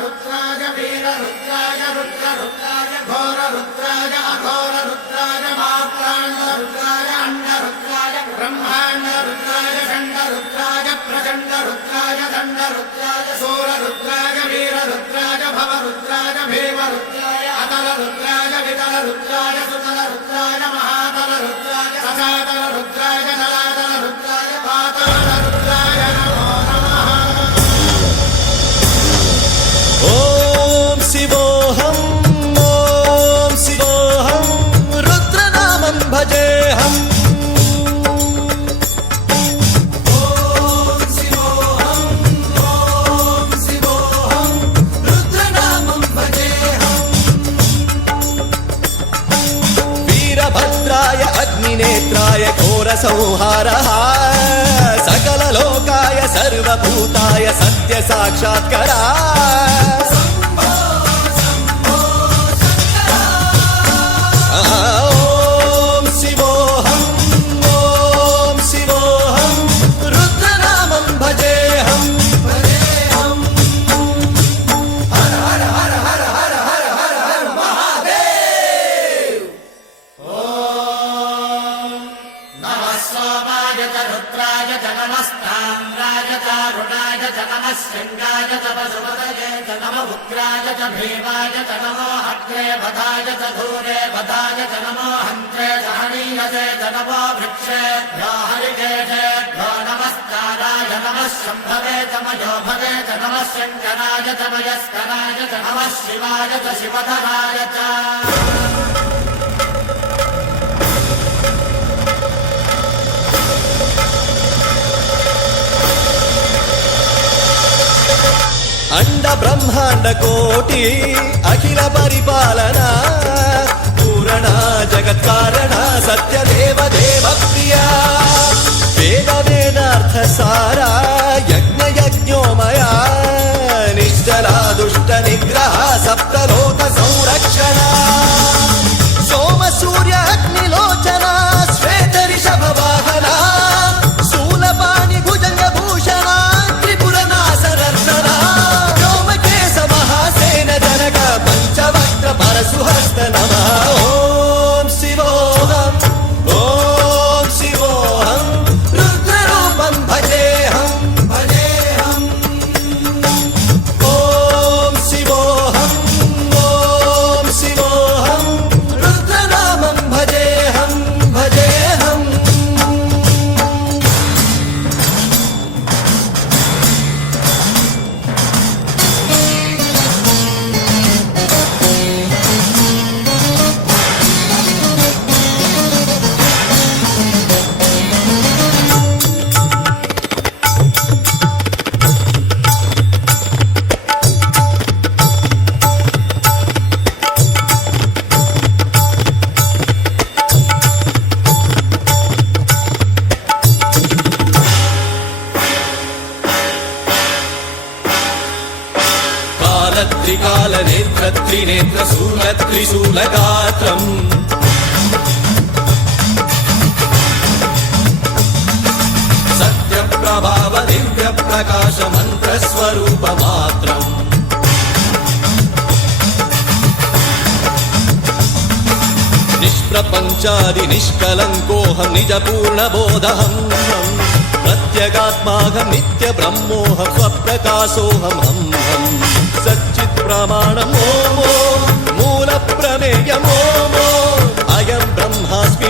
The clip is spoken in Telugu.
रुद्राय वीर रुद्राय रुद्र रुद्राय घोर रुद्राय अघोर रुद्राय मात्राण्ड रुद्राय अंड रुद्राय ब्रह्मांड रुद्राय खंड रुद्राय प्रचंड रुद्राय दंड रुद्राय सूर रुद्राय वीर रुद्राय भव रुद्राय भीम रुद्राय अतल रुद्राय वितल रुद्राय सुतल रुद्राय महातल रुद्राय ससातल रुद्राय जलातल रुद्राय पाताल रुद्राय नमो नमः। ओम शिवोऽहं रुद्रनामं भजेऽहम्। ओम शिवोऽहं रुद्रनामं भजेऽहम्। वीरभद्राय अग्निनेत्राय घोरसंहारः सकललोकाय सर्वभूताय सत्यसाक्षात्करा। रुद्राय च नमस्ताम्राय च रुणाय च नमः शृङ्गाय च पशुपतये च नमः उग्राय च भीमाय च नमो अग्रे वधाय च धूरे वधाय च नमो हन्त्रे च हनीयसे च नमो वृक्षेभ्यो हरिकेशेभ्यो नमस्काराय नमः शम्भवे च मयोभवे च नमः शङ्कराय च मयस्कराय च नमः शिवाय च शिवधराय च। अंड ब्रह्मांड कोटि अखिल परिपालना पूरणा जगत्कारणा सत्यदेव देव प्रिया वेद वेदार्थ सारा यज्ञ यज्ञोमया निश्चला दुष्ट निग्रह सप्तलोक संरक्षणा सोम सूर्य अग्निलोचना श्वेत ऋषभ वाहना शूलपाणि भुजंग भूषणा त्रिपुर नासनर्तना पंचवक्त्र परशुहस्त नमः। ओम शिवोऽहं रुद्ररूपं भजेऽहम्। త్రికాల నేత్ర త్రినేత్ర శూల త్రిశూల గాత్రం సత్య ప్రభావ దివ్య ప్రకాశ మంత్ర స్వరూప మాత్రం నిష్ప్రపంచాది నిష్కలంకోహం నిజ పూర్ణ బోధహం ప్రత్యేగాత్మాహం నిత్య బ్రహ్మోహం స్వప్రకాశోహం హం హం సచ్చిత్ ప్రమాణమోమో మూల ప్రమేయమోమో అయం బ్రహ్మాస్మి